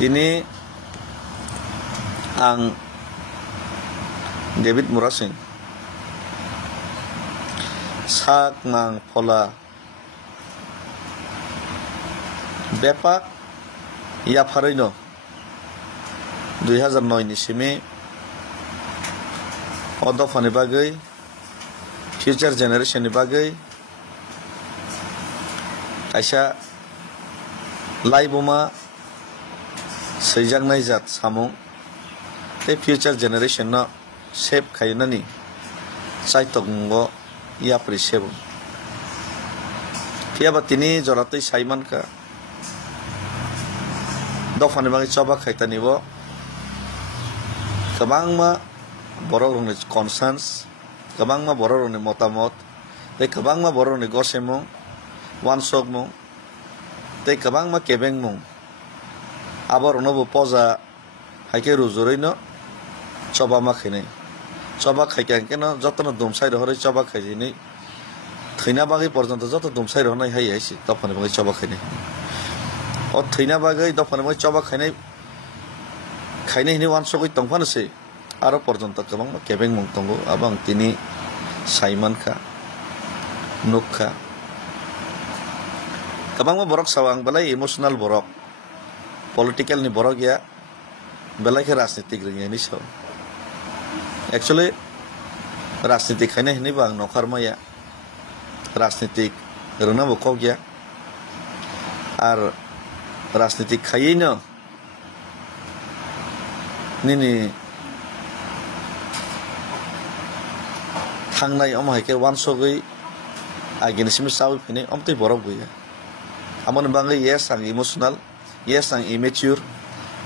Tini ang David Murasing sak mang pola bepak ya pharino 2009 ni simi odofani bagai future generation ni bagai kaisa laiboma seijangnai jat samung te future generation no shape khainani saitongo ya prisebo tiaba tini joratoi saiman ka dofani bagai choba khaitani bo kabangma borok rongni concerns kabangma borok rongni motamot te kabangma borok rongni gosemung wansok mung te kabangma kebeng mung abor nobo poza haike ruzuroino choba ma khainai choba khaikan keno jotno dumsai rohore choba khaijini thina bagi porjonto joto dumsai rohnai hai haisi topani bagi choba khainai o thina bagi dopani bagi choba khainai hini wansogoi tongfanose aro porjonto kabang kebeng mung tongo abang tini saiman kha nukha kabang borok sawang belai emotional borok political ni borok ya belai ke rajnitik ringi ni so actually rajnitik khaina hini bang nokhar maya rajnitik rona bokok ya ar rajnitik khaino nini thangnai om haike wansogoi agini simi sawi phine omtei borok buya amon bangai yes ang emotional yes ang immature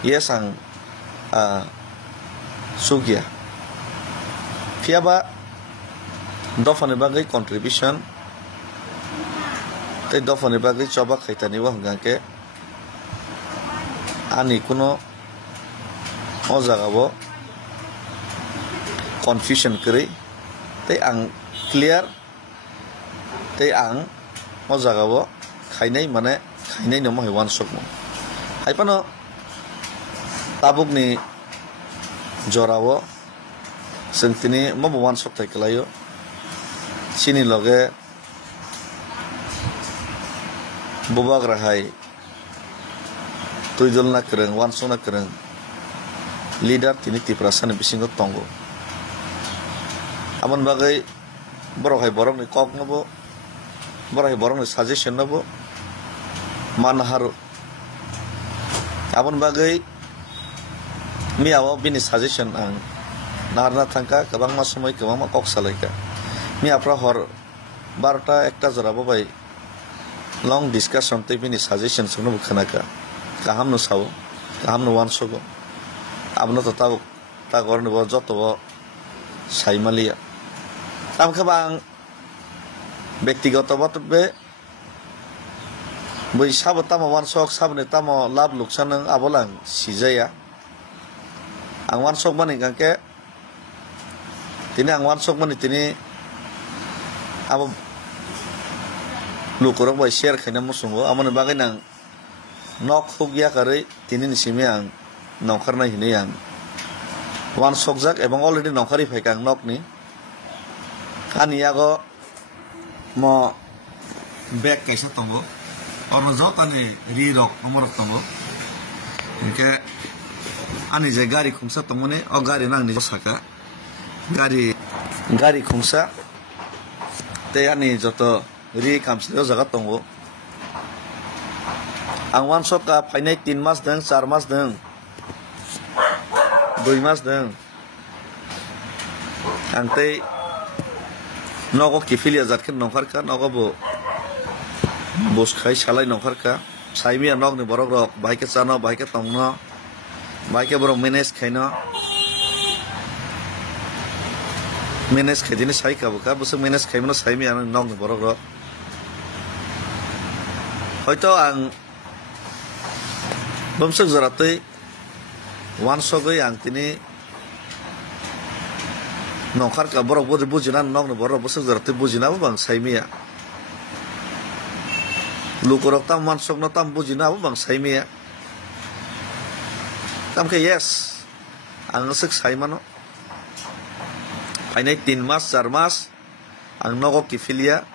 yes ang sugya fiaba dofani bagai contribution te dofani bagai choba khaitani wa hangke ani kuno o jagao confusion kri te ang clear te ang o jagao khainai mane khainai no mai wan sok mo haipano tabuk ni jorao sentini mo wan sok tai kalayo sini loge bubag rahai tuidol na kereng wan sona kereng leader tini tiprasan bisingo tongo amon bagai borok hai borok ni kok nobo borok hai borok ni suggestion nobo manharu amon bagai miawo bini suggestion ang narna thangka kabang ma somoy kabang ma kok salaika mi apra hor 12টা 1টা jorabo bai long discussion te bini suggestion suno khanaka kaham no sawo kaham no wan sogo abno to ta gorni bo joto bo saimalia tam kabang ব্যক্তিগত বতবে বই sub তামো wan sok sabne tamo lab luksan abolang sijaya ang wan sok mani kangke tini ang wan sok mani tini abo lukurok bai share khaina musungo amone bagai nang nok hugya kare tini ni simi ang nokharna hini ang wan sok jak ebong already nokhari phaikang nok ni ani yago mo back kaisa tongo orno jotani ri rok amorok tongo ke ani je gari khungsa tongone o gari nang ni saka gari khungsa te ani joto ri kamslo jaga tongo ang wan sok ka phainai 3 mas dang 4 mas dang 2 mas dang angtei nogo kifilia zatken nongkhar ka nogo bo bos khai salai nongkhar ka saimia nog ni borok rok baike chano baike tongno baike borok manage khaino manage khaidini sai ka buka bos manage khaimno saimia nog ni borok rok hoito ang bomsok jaratei wan sogoi ang tini nongkhar ka borok bodi bujina nog ni borok bosok jaratei bujina bang saimia lukurok tam wan sok no tam bujina bang saimia Tamke yes ang sik sai mano painai 3 mas 4 mas ang nogo kifilia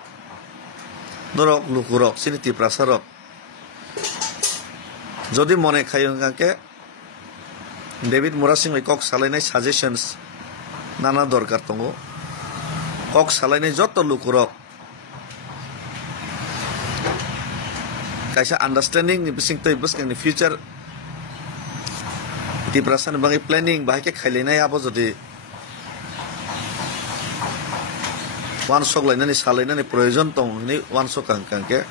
norok lukurok siniti prasarok jodi mone khayo ngake David Murasing mai kok salainai suggestions nana dorkar tongo kok salainai joto lukurok kaisa understanding ni bising toy bus ni future ti prasan bangi planning bahake khailena abo jodi one sok lainani salainani proyojon tong ni one sok kangke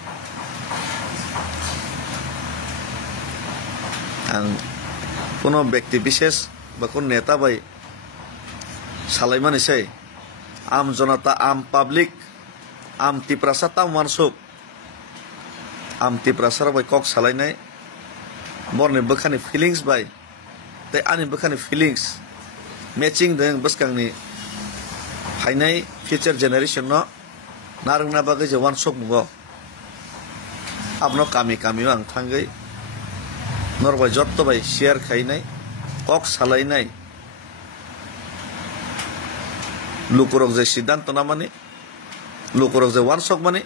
ang কোনো ব্যক্তি বিশেষ বা কোন নেতা ভাই সালাইমানি সেই আম জনতা আম পাবলিক আম তিপ্রাসা তাম মানসুক আম তিপ্রাসার ভাই কক সালাইনাই বরনি বখানি ফিলিংস ভাই তাই আনি বখানি ফিলিংস ম্যাচিং দেং বসকাংনি ফাইনাই ফিউচার জেনারেশন ন নারংনা বাগै যে ওয়ান সক মুগো আপনো কামি কামি আং থাঙ্গै নরবাই যত ভাই শেয়ার খাইনাই কক সালাইনাই লুকুরক যে সিদ্ধান্ত না মানে লুকুরক যে ওয়ান সক মানে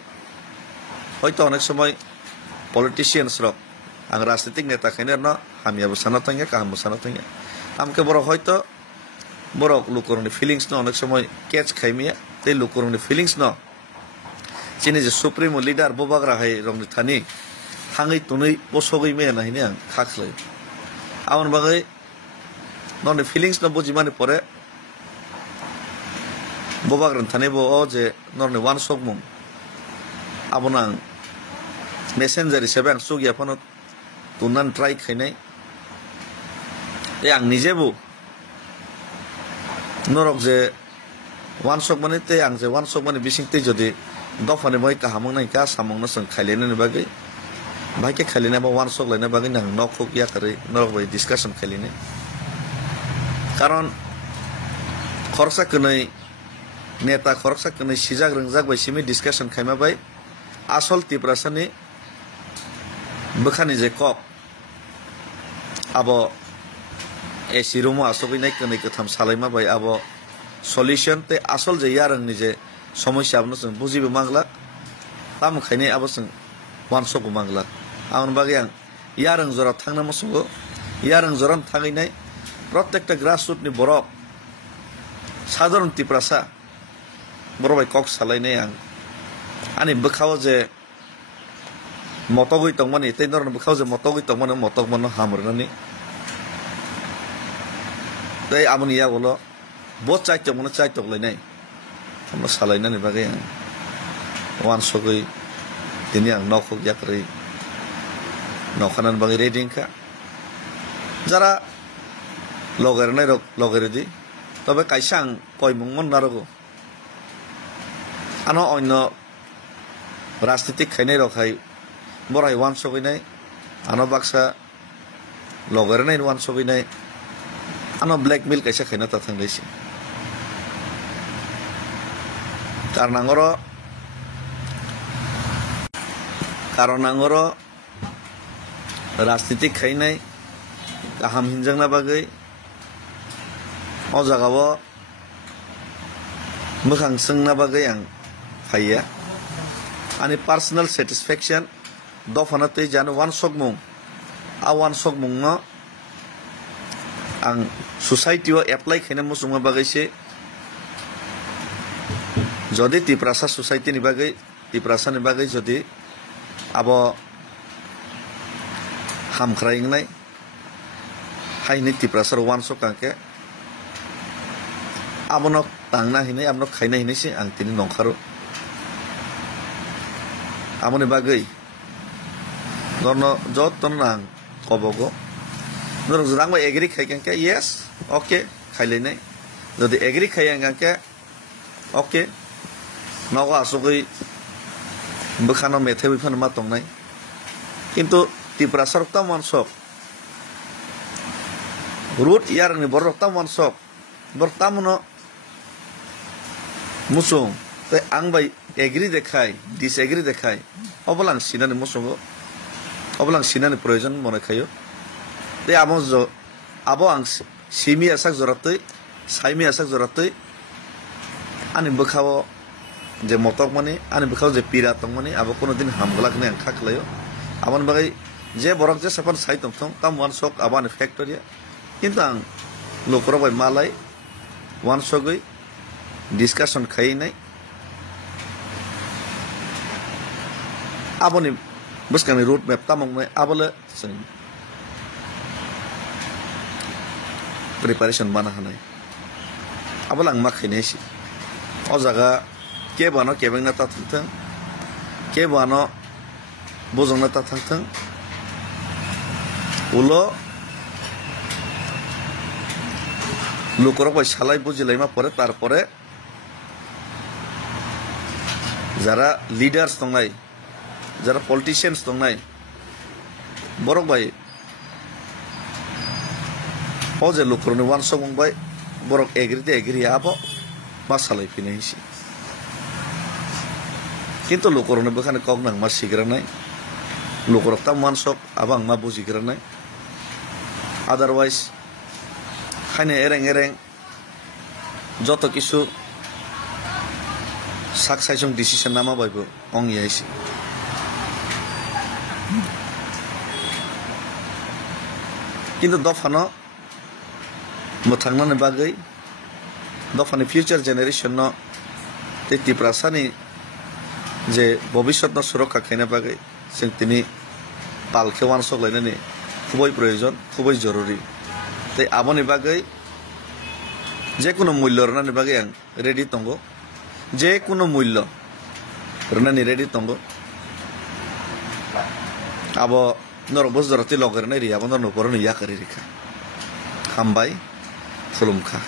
হয়তো অনেক সময় পলিটিশিয়ানস রক আং রাজনৈতিক নেতা খাইনের ন হামিয়াবো সানা থাঙ্গে কাহামবো সানা থাঙ্গে আমকে বড় হয়তো বড় লুকুরনি ফিলিংস ন অনেক সময় ক্যাচ খাইমিয়া এই লুকুরনি ফিলিংস ন চিনি যে সুপ্রিমো লিডার ববাগ্রা হাই রংনি থানি থাঙै তুनै বসगै মেয়া নাহিনি आं खाख्लै आवन बागै ननि फिलिंग्स न बुझि माने परे बबाग्रन थाने बो जे नरनि वान सक मुं आबोना आं मेसेंजर हिसाबै आं सुगिया फनो तुनान ट्राई खाइनाय ए आं निजेबो नरक जे वान सक माने ते आं जे वान सक माने बिसिंगते जदि दफाने मै काहामं नाय का सामंग न सं खाइलेननि बागै भाइके खालिने बा वान सक लाइने बागै नां नखुक या करे नरक बाय डिस्कशन खालिने कारण खरसा कनै नेता खरसा कनै सिजाग रंजाग बाय सिमी डिस्कशन खाइमा बाय आसल तिप्रासानि बखानि जे कक आबो एसि रुमो आसगैनाय कनै कथाम सालायमा बाय आबो सल्युशन ते आसल जे यारंनि जे समस्या आबनो जों बुजिबो मांगला ताम खाइने आबो जों वान सक मांगला आउन बागै आं यारं जरा थांना मसुगो यारं जरान थाङैनाय प्रत्येकटा ग्रासरुटनि बरक साधारण तिप्रासा बरबाय कक सालायनाय आं आनि बखाव जे मतगै तंमानि तै नरन बखाव जे मतगै तंमानि मतक मनो हामरनानि तै आमनि या बोलो बो चाइतो मनो चाइतो लायनाय हम सालायनानि बागै आं वान सकै दिनै आं नखुक याकरै नखानान बागै रेडिंखा যারা লগের নাই লগের দি তবে কাইসা আং কয়মুং মন নারগো আনো অন্য রাজনীতিক খাইনাই রখাই বড়াই ওয়ান সগৈনাই আনো বাক্সা লগের নাই ওয়ান সগৈনাই আনো ব্ল্যাকমেল কাইসা খাইনা তা থাংলাইছি কারণ আঙর राजनीतिक खाइनाय गाहाम हिनजांना बागै अ जागाव मोखां सोंना बागै आं फाइया आंनि पार्सनेल सेटिसफेक्शन दफाना तै जानो वान सक मुं आ वान सक मुं न आं सोसाइटियाव एप्लाइ खाइना मुसुंगा बागैसे जदि तिप्रासा सोसाइटिनि बागै तिप्रासानि बागै जदि आबो हामख्रायनाय हाइनि तिप्रासार वान सक कांके आबनो तांना हिनाय आबनो खाइना हिनायसे आं तिनि नंखारो आमनि बागै नरनो जतन आं कबगो नर जरांबा एग्री खाइकांके यस ओके खाइलायनाय जदि एग्री खाइयांगांके ओके नगो आसगै बखानो मेथाइ बिफान मा तंनाय किन्तु तिप्रासार ता वान सक रूट यारनि बरता वान सक बरतामनो मुसुं ते आं बाय एग्री देखाय डिसएग्री देखाय अबलां सिनानि मुसुंगो अबलां सिनानि प्रयोजन मने खायो ते आमो जो abo ang simi asak joratui saimi asak joratui ani bokao je motok mani ani bokao je pira tongmani abo kono din hamglak ne ang khaklayo abon bagai je borok je sapan sai tongthong tam one sok abani factory কিন্তু ang lokro bai malai one sogoi discussion khai nai aboni buskani road map tamong mai abole preparation mana hanai abalang makhine si o jaga ke bano kebeng na ta thang ke bano bojong na ta thang ulo লোকরক ভাই সালাই বুঝিলাইমা পরে তারপরে যারা leaders দংনাই যারা politicians দংনাই বরক ভাই ও যে লোকরনি one সং ভাই বরক agri আবো মা সালাই ফিনে হিসি কিন্তু লোকরনি বখানে কক নাং মা সিগ্রা নাই লোকরক তাম ওয়ান সক আবাং মা বুঝিগ্রা নাই আদারওয়াইজ খাইনে এরেং যত কিছু সাকসাইসং ডিসিশন নামা বাইব অং ইয়াইছি কিন্তু দফানো মোথাংনানি বাগৈ দফানি ফিউচার জেনারেশন ন তেতি প্রাসানি যে ভবিষ্যৎ ন সুরক্ষা খাইনা বাগৈ जों তিনি পালকে ওয়ান সক লাইনানি খুবই প্রয়োজন খুবই জরুরি তাই আবনি বাগৈ যে কোনো মূল্য রনানি বাগৈ আং রেডি তঙ্গ যে কোনো মূল্য রনানি রেডি তঙ্গ আবো নর বজরতি লগরনে রিয়া বন্ধ নপরনি ইয়া করি রেখা হামবাই খুলুমখা